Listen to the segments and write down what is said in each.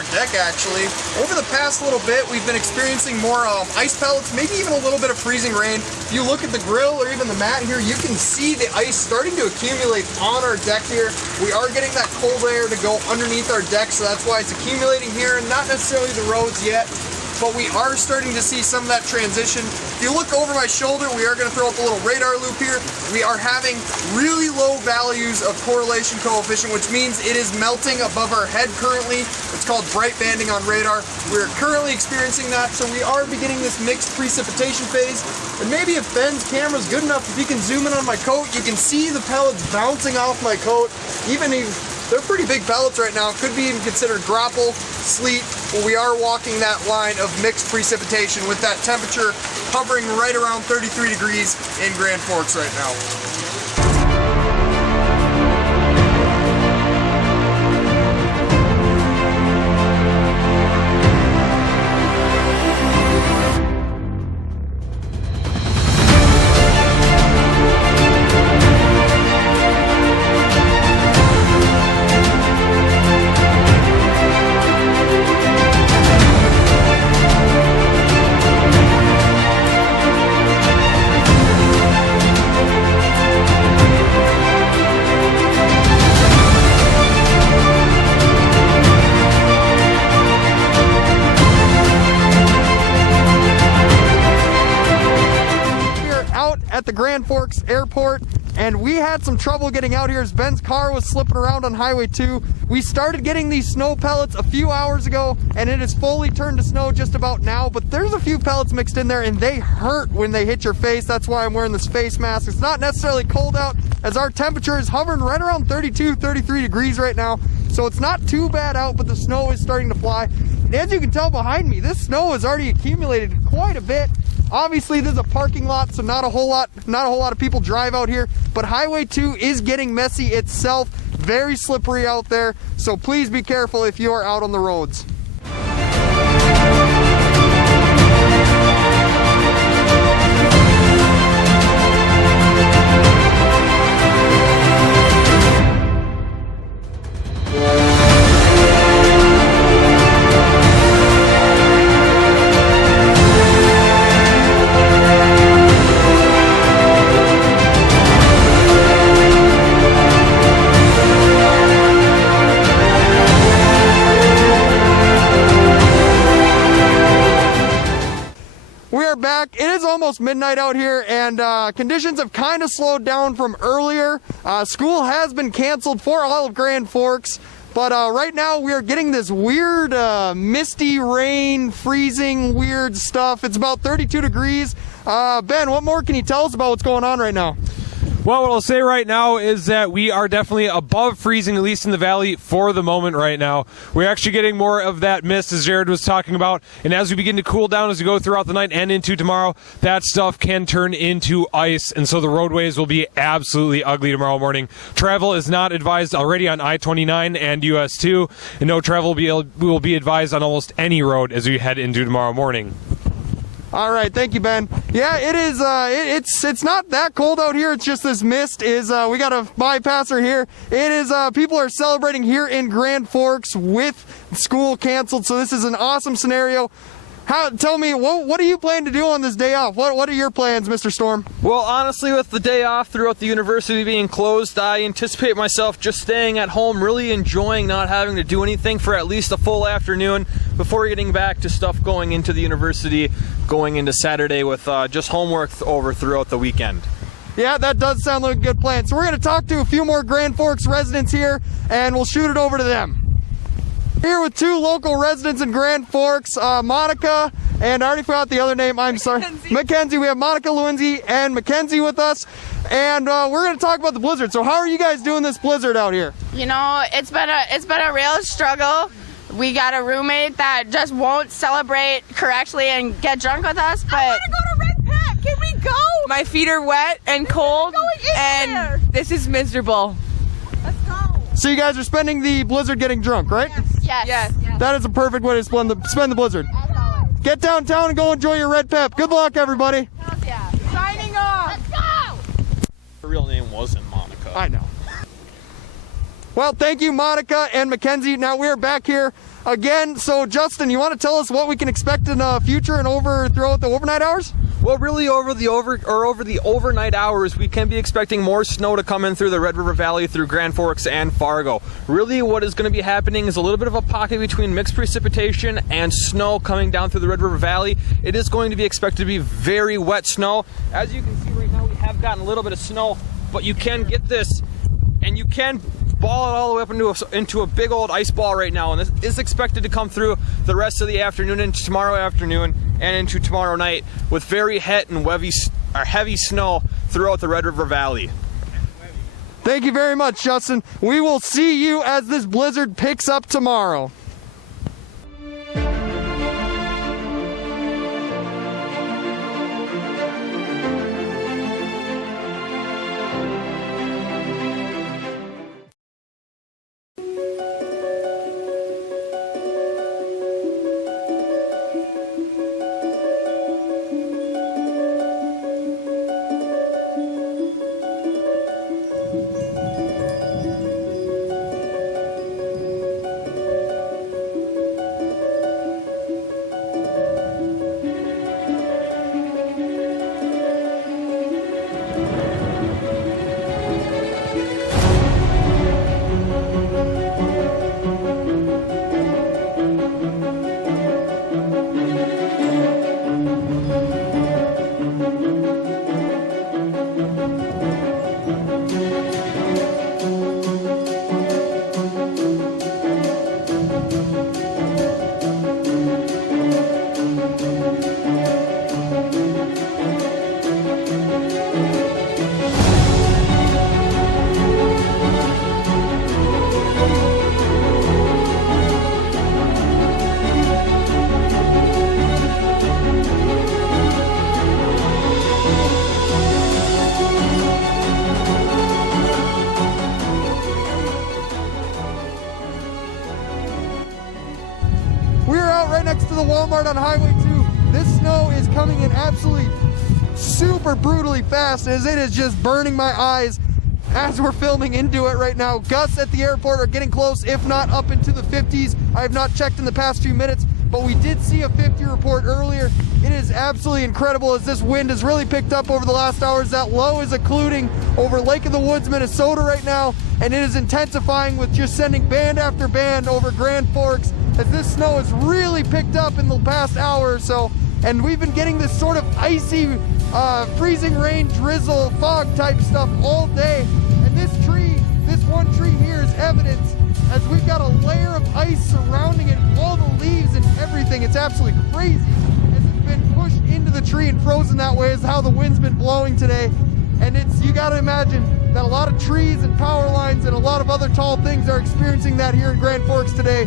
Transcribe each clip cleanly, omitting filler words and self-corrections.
our deck actually. Over the past little bit, we've been experiencing more ice pellets, maybe even a little bit of freezing rain. If you look at the grill or even the mat here, you can see the ice starting to accumulate on our deck here. We are getting that cold air to go underneath our deck, so that's why it's accumulating here and not necessarily the roads yet. But we are starting to see some of that transition. If you look over my shoulder, we are going to throw up a little radar loop here. We are having really low values of correlation coefficient, which means it is melting above our head currently. It's called bright banding on radar. We're currently experiencing that, so we are beginning this mixed precipitation phase. And maybe if Ben's camera's good enough, if you can zoom in on my coat, you can see the pellets bouncing off my coat. They're pretty big pellets right now. Could be even considered grapple, sleet. But we are walking that line of mixed precipitation with that temperature hovering right around 33 degrees in Grand Forks right now. At the Grand Forks Airport, and we had some trouble getting out here as Ben's car was slipping around on Highway 2. We started getting these snow pellets a few hours ago, and it has fully turned to snow just about now, but there's a few pellets mixed in there, and they hurt when they hit your face. That's why I'm wearing this face mask. It's not necessarily cold out, as our temperature is hovering right around 32, 33 degrees right now, so it's not too bad out, but the snow is starting to fly. And as you can tell behind me, this snow has already accumulated quite a bit. Obviously, this is a parking lot, so not a whole lot of people drive out here, but Highway 2 is getting messy itself, very slippery out there, so please be careful if you are out on the roads. Back. It is almost midnight out here, and conditions have kind of slowed down from earlier. School has been canceled for all of Grand Forks, but right now we are getting this weird misty rain, freezing, weird stuff. It's about 32 degrees. Ben, what more can you tell us about what's going on right now? Well, what I'll say right now is that we are definitely above freezing, at least in the valley, for the moment right now. We're actually getting more of that mist, as Jared was talking about, and as we begin to cool down as we go throughout the night and into tomorrow, that stuff can turn into ice, and so the roadways will be absolutely ugly tomorrow morning. Travel is not advised already on I-29 and US 2, and no travel will be advised on almost any road as we head into tomorrow morning. All right, thank you, Ben. Yeah, it is. It's not that cold out here. It's just this mist is. We got a bypasser here. It is. People are celebrating here in Grand Forks with school canceled. So this is an awesome scenario. Tell me, what do you plan to do on this day off? What are your plans, Mr. Storm? Well, honestly, with the day off throughout the university being closed, I anticipate myself just staying at home, really enjoying not having to do anything for at least a full afternoon before getting back to stuff going into the university, going into Saturday with just homework over throughout the weekend. Yeah, that does sound like a good plan. So we're going to talk to a few more Grand Forks residents here, and we'll shoot it over to them. Here with two local residents in Grand Forks, Monica, and I already forgot the other name, I'm sorry. Mackenzie. We have Monica Lewinsky and Mackenzie with us, and we're going to talk about the blizzard. So how are you guys doing this blizzard out here? You know, it's been a real struggle. We got a roommate that just won't celebrate correctly and get drunk with us, but... I want to go to Red Pack. Can we go? My feet are wet and cold, and this is miserable. Let's go. So you guys are spending the blizzard getting drunk, right? Yes. That is a perfect way to spend the blizzard. Get downtown and go enjoy your Red Pep. Good luck, everybody. Yeah. Signing off. Let's go. Her real name wasn't Monica. I know. Well, thank you, Monica and Mackenzie. Now we're back here again. So, Justin, you want to tell us what we can expect in the future and throughout the overnight hours? Well, really over the overnight hours, we can be expecting more snow to come in through the Red River Valley, through Grand Forks and Fargo. Really what is going to be happening is a little bit of a pocket between mixed precipitation and snow coming down through the Red River Valley. It is going to be expected to be very wet snow. As you can see right now, we have gotten a little bit of snow, but you can get this and you can ball it all the way up into a big old ice ball right now, and this is expected to come through the rest of the afternoon into tomorrow afternoon and into tomorrow night with very heavy snow throughout the Red River Valley. Thank you very much, Justin. We will see you as this blizzard picks up tomorrow. Walmart on Highway 2. This snow is coming in absolutely super brutally fast as it is just burning my eyes as we're filming into it right now. Gusts at the airport are getting close, if not up into the 50s. I have not checked in the past few minutes, but we did see a 50 report earlier. It is absolutely incredible as this wind has really picked up over the last hours. That low is occluding over Lake of the Woods, Minnesota right now, and it is intensifying with just sending band after band over Grand Forks as this snow has really picked up in the past hour or so. And we've been getting this sort of icy, freezing rain, drizzle, fog type stuff all day. And this one tree here is evidence as we've got a layer of ice surrounding it, all the leaves and everything. It's absolutely crazy as it's been pushed into the tree and frozen that way is how the wind's been blowing today. And you gotta imagine that a lot of trees and power lines and a lot of other tall things are experiencing that here in Grand Forks today.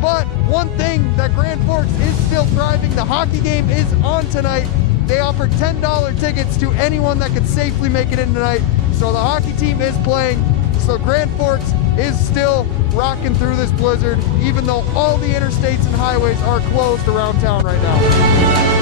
But one thing that Grand Forks is still thriving, the hockey game is on tonight. They offer $10 tickets to anyone that could safely make it in tonight. So the hockey team is playing. So Grand Forks is still rocking through this blizzard, even though all the interstates and highways are closed around town right now.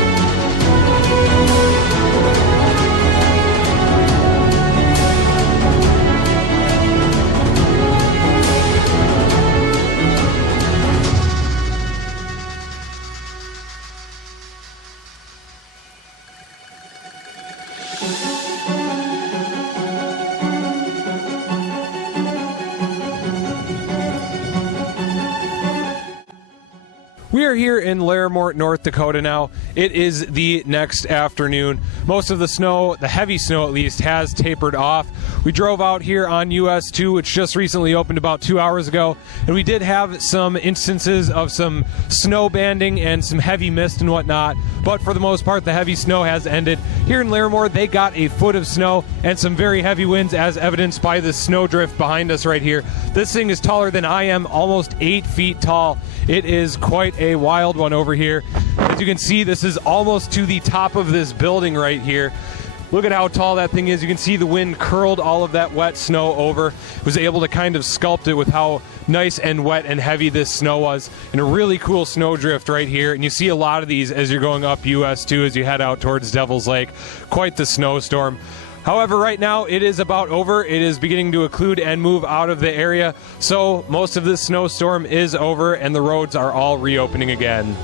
We are here in Larimore, North Dakota now. It is the next afternoon. Most of the snow, the heavy snow at least, has tapered off. We drove out here on US 2, which just recently opened about 2 hours ago, and we did have some instances of some snow banding and some heavy mist and whatnot, but for the most part, the heavy snow has ended. Here in Larimore, they got a foot of snow and some very heavy winds, as evidenced by the snowdrift behind us right here. This thing is taller than I am, almost 8 feet tall. It is quite a wild one over here. As you can see, this is almost to the top of this building right here. Look at how tall that thing is. You can see the wind curled all of that wet snow over. It was able to kind of sculpt it with how nice and wet and heavy this snow was. And a really cool snowdrift right here. And you see a lot of these as you're going up US 2 as you head out towards Devil's Lake. Quite the snowstorm. However, right now it is about over. It is beginning to occlude and move out of the area. So most of this snowstorm is over and the roads are all reopening again.